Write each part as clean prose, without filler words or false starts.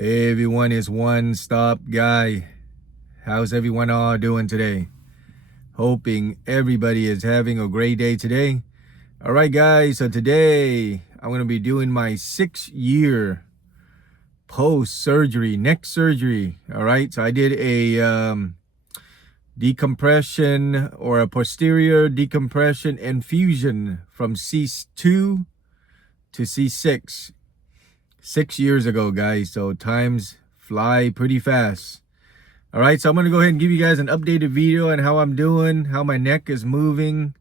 Hey everyone, it's One Stop Guy. How's everyone all doing today? Hoping everybody is having a great day today. All right, guys, so today I'm going to be doing my 6-year post-surgery, neck surgery. All right, so I did a decompression or a posterior decompression infusion from C2 to C6. 6 years ago, guys, so times fly pretty fast. All right, so I'm gonna go ahead and give you guys an updated video on how I'm doing, how my neck is moving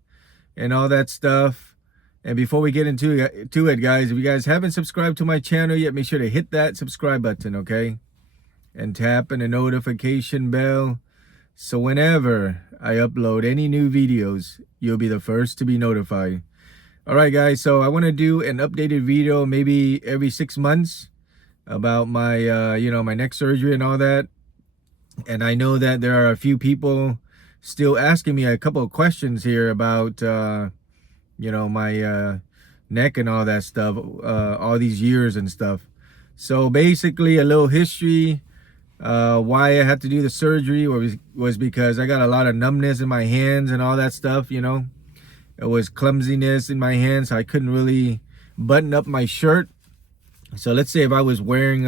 and all that stuff. And before we get into it, guys, if you guys haven't subscribed to my channel yet, make sure to hit that subscribe button, okay, and tap on the notification bell, so whenever I upload any new videos, you'll be the first to be notified. All right, guys, so I want to do an updated video maybe every 6 months about my my neck surgery and all that. And I know that there are a few people still asking me a couple of questions here about my neck and all that stuff, all these years and stuff. So basically a little history. Why I had to do the surgery was because I got a lot of numbness in my hands and all that stuff. It was clumsiness in my hands. I couldn't really button up my shirt. So let's say if I was wearing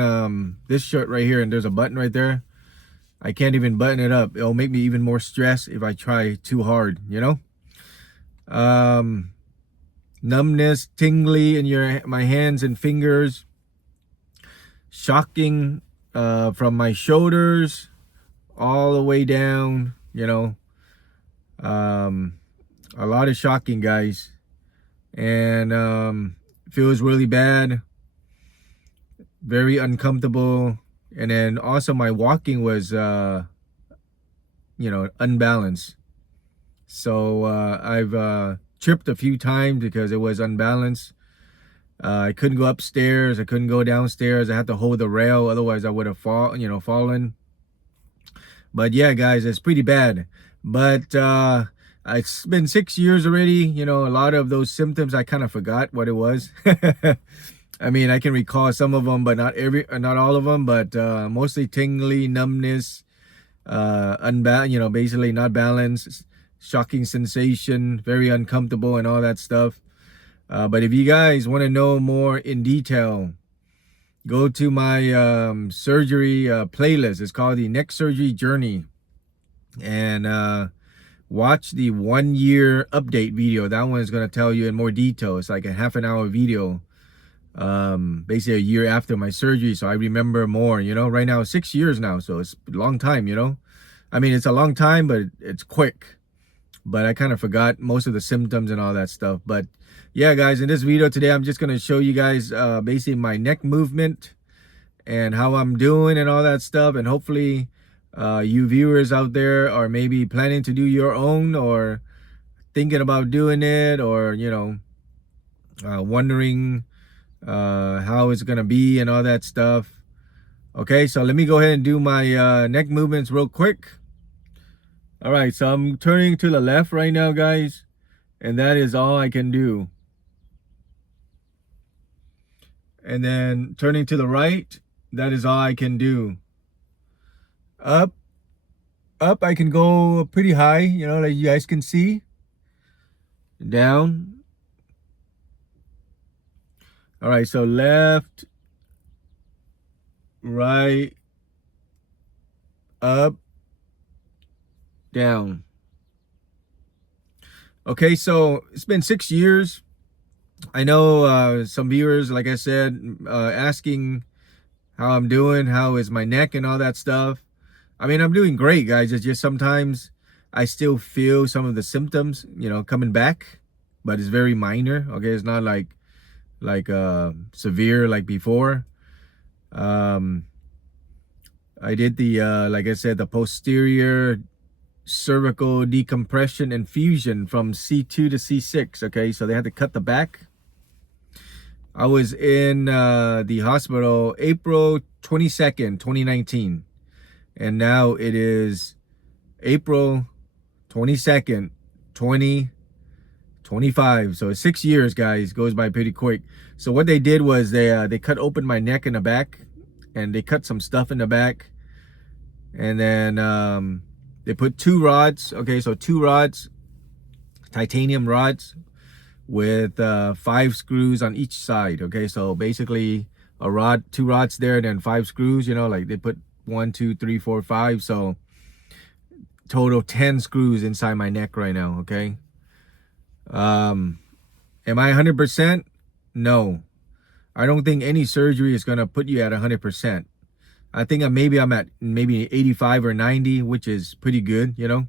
this shirt right here and there's a button right there, I can't even button it up. It'll make me even more stressed if I try too hard, numbness, tingly in my hands and fingers, shocking from my shoulders all the way down, a lot of shocking, guys, and feels really bad, very uncomfortable. And then also my walking was unbalanced. So I've tripped a few times because it was unbalanced. I couldn't go upstairs, I couldn't go downstairs. I had to hold the rail, otherwise I would have fallen. But yeah, guys, it's pretty bad. But it's been 6 years already. A lot of those symptoms I kind of forgot what it was. I mean, I can recall some of them, but not all of them. But mostly tingly, numbness, basically not balanced, shocking sensation, very uncomfortable, and all that stuff. But if you guys want to know more in detail, go to my surgery playlist. It's called the Neck Surgery Journey, and watch the 1-year update video. That one is going to tell you in more detail. It's like a half-an-hour video, basically a year after my surgery, so I remember more. Right now 6 years now, so it's a long time. I mean, it's a long time, but it's quick. But I kind of forgot most of the symptoms and all that stuff. But yeah, guys, in this video today, I'm just going to show you guys basically my neck movement and how I'm doing and all that stuff. And hopefully you viewers out there are maybe planning to do your own, or thinking about doing it, or wondering how it's gonna be and all that stuff. Okay, so let me go ahead and do my neck movements real quick. All right, so I'm turning to the left right now, guys, and that is all I can do. And then turning to the right, that is all I can do. Up, I can go pretty high, like you guys can see. Down. All right, so left, right, up, down. Okay, so it's been 6 years. I know some viewers, like I said, asking how I'm doing, how is my neck and all that stuff. I mean, I'm doing great, guys. It's just sometimes I still feel some of the symptoms, coming back, but it's very minor. Okay, it's not like severe like before. I did the like I said, the posterior cervical decompression infusion from C2 to C6. Okay, so they had to cut the back. I was in the hospital April 22nd, 2019, and now it is April 22nd, 2025. So 6 years, guys, goes by pretty quick. So what they did was they cut open my neck in the back, and they cut some stuff in the back, and then they put 2 rods. Okay, so 2 rods, titanium rods with 5 screws on each side. Okay, so basically a rod, 2 rods there, and then 5 screws, you know, like they put 1, 2, 3, 4, 5, so total 10 screws inside my neck right now. Okay, am I 100%? No, I don't think any surgery is gonna put you at 100%. I think I'm at maybe 85 or 90, which is pretty good, you know.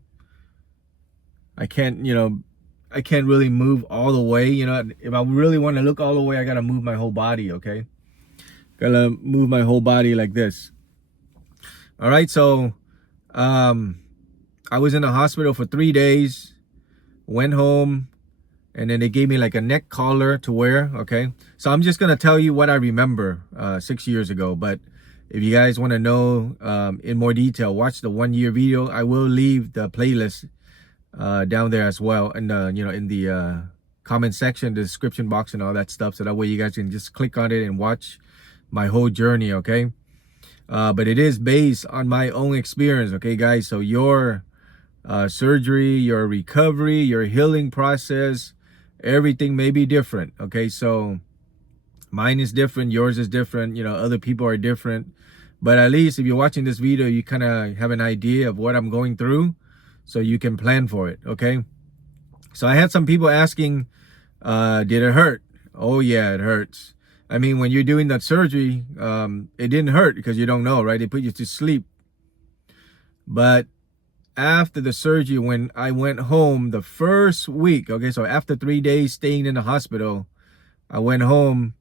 I can't really move all the way, you know. If I really want to look all the way, I gotta move my whole body. Okay, gotta move my whole body like this. All right, so I was in the hospital for 3 days, went home, and then they gave me like a neck collar to wear. Okay, so I'm just gonna tell you what I remember 6 years ago, but if you guys want to know in more detail, watch the 1 year video. I will leave the playlist down there as well, and in the comment section, the description box, and all that stuff, so that way you guys can just click on it and watch my whole journey. Okay, but it is based on my own experience. Okay, guys, so your surgery, your recovery, your healing process, everything may be different. Okay, so mine is different, yours is different, you know, other people are different, but at least if you're watching this video, you kind of have an idea of what I'm going through, so you can plan for it. Okay, so I had some people asking, did it hurt? Oh yeah, it hurts. I mean, when you're doing that surgery, it didn't hurt because you don't know, right? They put you to sleep. But after the surgery, when I went home the first week, okay, so after 3 days staying in the hospital, I went home.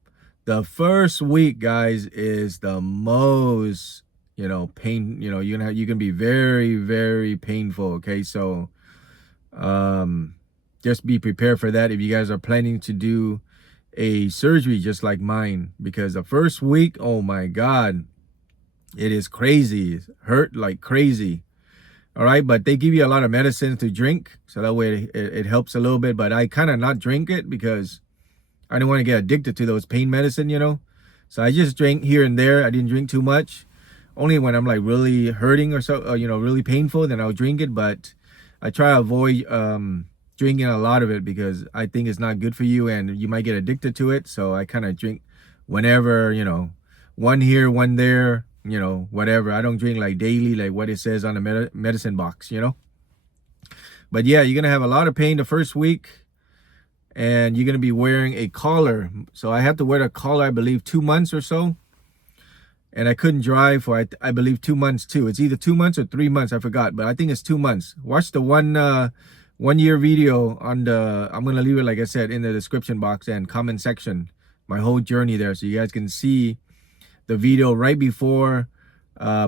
The first week, guys, is the most, you know, pain, you know, you can be very, very painful. Okay, so just be prepared for that if you guys are planning to do a surgery just like mine, because the first week, oh my God, it is crazy. It hurt like crazy. All right, but they give you a lot of medicine to drink, so that way it helps a little bit, but I kind of not drink it because I don't want to get addicted to those pain medicine, you know. So I just drank here and there. I didn't drink too much. Only when I'm like really hurting or so, you know, really painful, then I'll drink it. But I try to avoid drinking a lot of it because I think it's not good for you and you might get addicted to it. So I kind of drink whenever, you know, one here, one there, you know, whatever. I don't drink like daily, like what it says on the medicine box, you know. But yeah, you're gonna have a lot of pain the first week, and you're gonna be wearing a collar. So I have to wear a collar, I believe 2 months or so, and I couldn't drive for I believe 2 months too. It's either 2 months or 3 months, I forgot, but I think it's 2 months. Watch the 1 year video on the, I'm gonna leave it, like I said, in the description box and comment section, my whole journey there, so you guys can see the video right before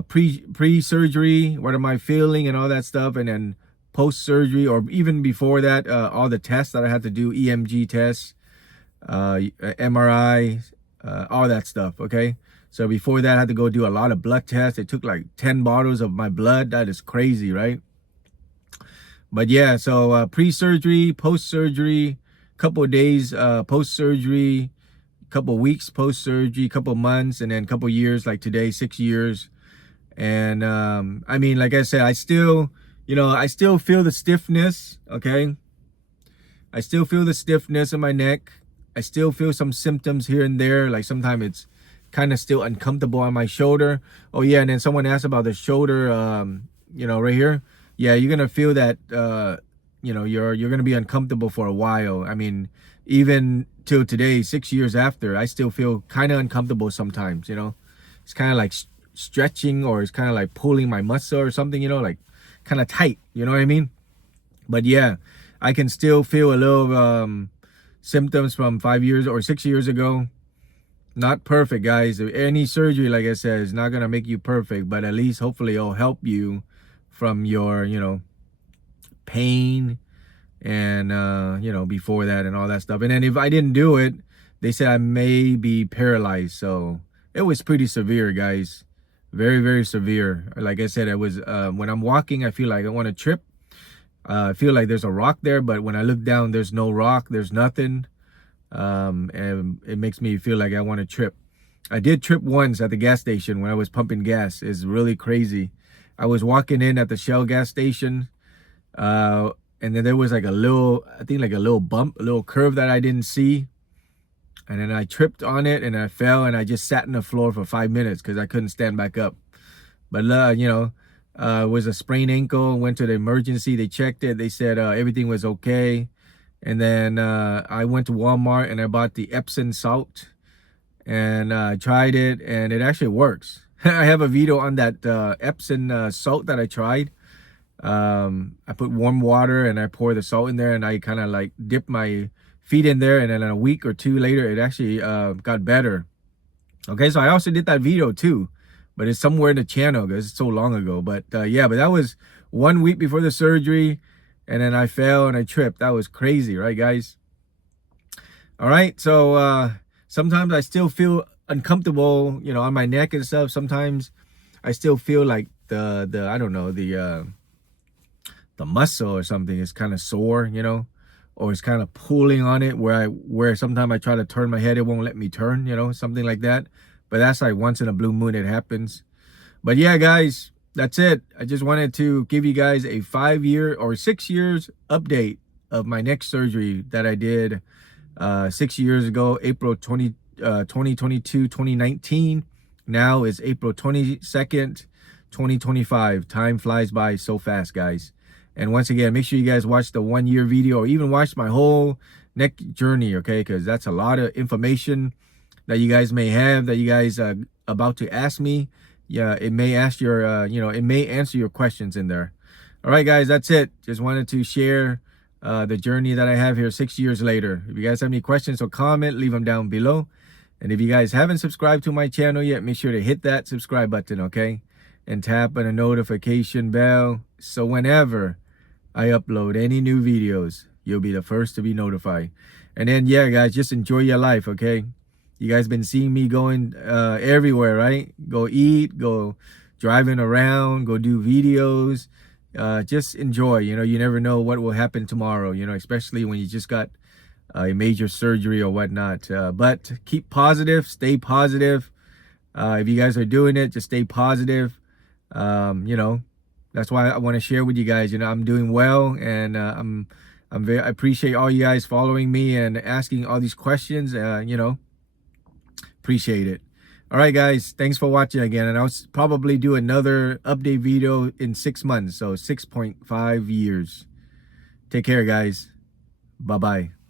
pre-surgery, what am I feeling and all that stuff, and then post-surgery, or even before that, all the tests that I had to do, EMG tests, MRI, all that stuff. Okay, so before that I had to go do a lot of blood tests. It took like 10 bottles of my blood. That is crazy, right? But yeah, so pre-surgery, post-surgery, couple of days post-surgery, couple weeks post-surgery, couple months, and then couple years, like today, 6 years. And I mean, like I said, I still, you know, I still feel the stiffness. Okay, I still feel the stiffness in my neck. I still feel some symptoms here and there, like sometimes it's kind of still uncomfortable on my shoulder. Oh yeah, and then someone asked about the shoulder, you know, right here. Yeah, you're gonna feel that you know, you're gonna be uncomfortable for a while. I mean, even till today, 6 years after, I still feel kind of uncomfortable sometimes, you know. It's kind of like stretching, or it's kind of like pulling my muscle or something, you know, like kind of tight, you know what I mean? But yeah, I can still feel a little symptoms from 5 years or 6 years ago. Not perfect, guys. Any surgery, like I said, is not gonna make you perfect, but at least hopefully it'll help you from your, you know, pain and you know, before that and all that stuff. And then if I didn't do it, they said I may be paralyzed. So it was pretty severe, guys. Very, very severe. Like I said, it was when I'm walking, I feel like I want to trip. I feel like there's a rock there, but when I look down, there's no rock, there's nothing. And it makes me feel like I want to trip. I did trip once at the gas station when I was pumping gas. It's really crazy. I was walking in at the Shell gas station, uh, and then there was like a little, I think like a little bump, a little curve that I didn't see. And then I tripped on it and I fell and I just sat on the floor for 5 minutes because I couldn't stand back up. But, it was a sprained ankle. Went to the emergency. They checked it. They said everything was okay. And then I went to Walmart and I bought the Epsom salt. And I tried it and it actually works. I have a video on that Epsom salt that I tried. I put warm water and I pour the salt in there and I kind of like dip my feet in there, and then a week or two later it actually got better. Okay, so I also did that video too, but it's somewhere in the channel because it's so long ago. But yeah, but that was 1 week before the surgery, and then I fell and I tripped. That was crazy, right, guys? All right, so sometimes I still feel uncomfortable, on my neck and stuff. Sometimes I still feel like the I don't know, the muscle or something is kind of sore, or it's kind of pulling on it where sometimes I try to turn my head, it won't let me turn, something like that. But that's like once in a blue moon it happens. But yeah, guys, that's it. I just wanted to give you guys a 5 year or 6 years update of my neck surgery that I did 6 years ago, April 2022, 2019. Now is April 22nd, 2025. Time flies by so fast, guys. And once again, make sure you guys watch the 1 year video or even watch my whole neck journey, okay? Because that's a lot of information that you guys may have that you guys about to ask me. Yeah, it may ask your, it may answer your questions in there. All right, guys, that's it. Just wanted to share the journey that I have here 6 years later. If you guys have any questions or comment, leave them down below. And if you guys haven't subscribed to my channel yet, make sure to hit that subscribe button, okay? And tap on the notification bell so whenever I upload any new videos, you'll be the first to be notified. And then, yeah, guys, just enjoy your life, okay? You guys been seeing me going everywhere, right? Go eat, go driving around, go do videos. Just enjoy, you never know what will happen tomorrow, especially when you just got a major surgery or whatnot. But keep positive, stay positive. If you guys are doing it, just stay positive. That's why I want to share with you guys, I'm doing well, and I appreciate all you guys following me and asking all these questions. Appreciate it. All right, guys, thanks for watching again, and I'll probably do another update video in 6 months, so 6.5 years. Take care, guys. Bye-bye.